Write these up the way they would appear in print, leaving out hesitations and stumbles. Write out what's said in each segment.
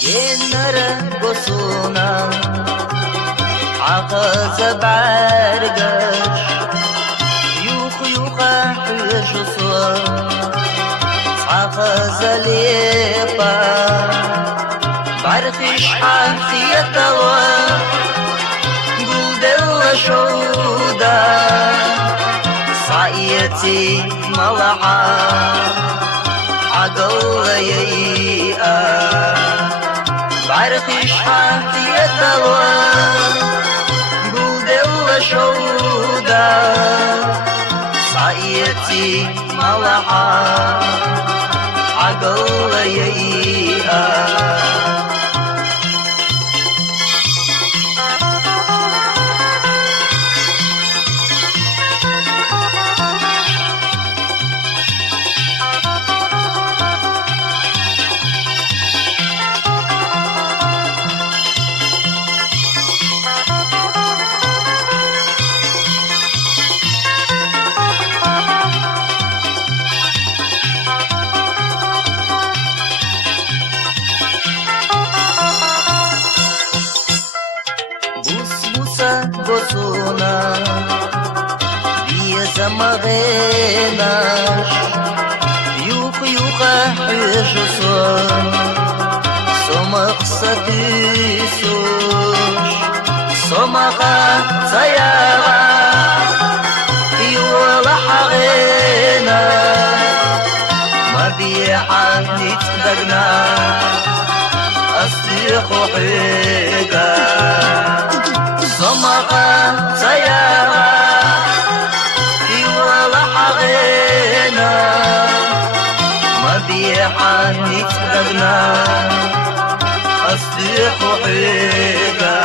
جنر قصونا عقز بعرقش يوخا حيشصر عقز ليبا بعرقش حالتي يتوى قول دل شودا صعيتي ملحا عقل ييئا بعرقش حالتي يتوى قول دل شودا صعيتي ملحا عقل ييئا بوسونا بيزمغيناش يوخا حيجسون سمخ ستيسوش سمخا سيارا يولا حغينا ما بيحا نتدقنا أصدقو حيقا سمقا سيارا يولا حغينا مبيحا نتبقنا أصدق حيقا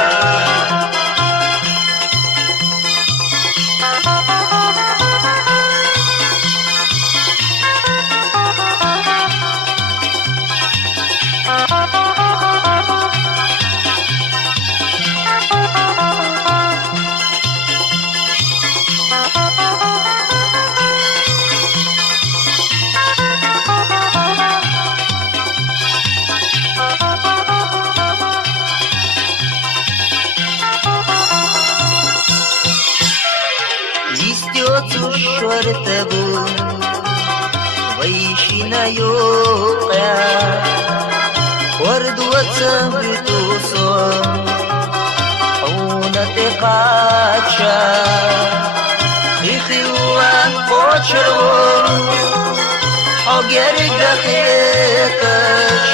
شورتبو ويشينا يوقع ورد وتبتوسو حونة قاتشا خيخيوا قوشرو حقر قخيتش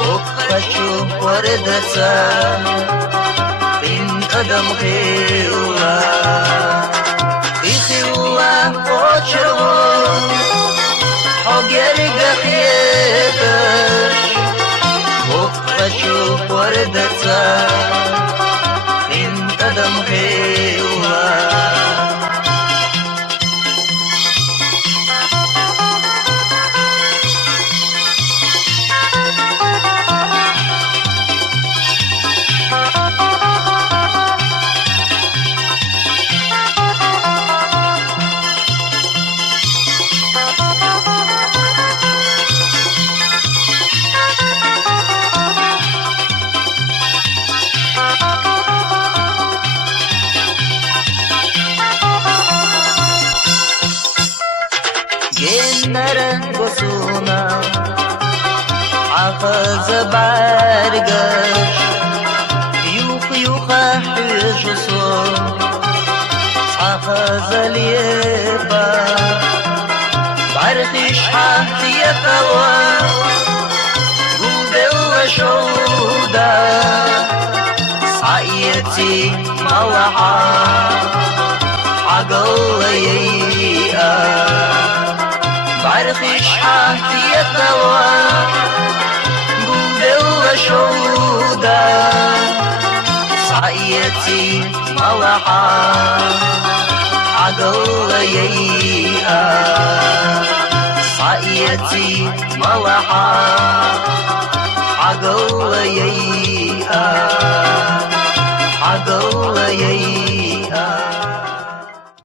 بقشو وردتا بين قدم خيوا حقر قخيتش بقشو وردتا من قدم خيوها جنر قصونا عقز بعرقش يوخا حيجسون عقز ليبا بعرقش حالتي يتوى قول دل شودا صعيتي ملحا عقل ييئا بعرقش حالتي يتوى قول دل شودا صعيتي ملحا عقل ييئا صعيتي ملحا عقل ييئا عقل ييئا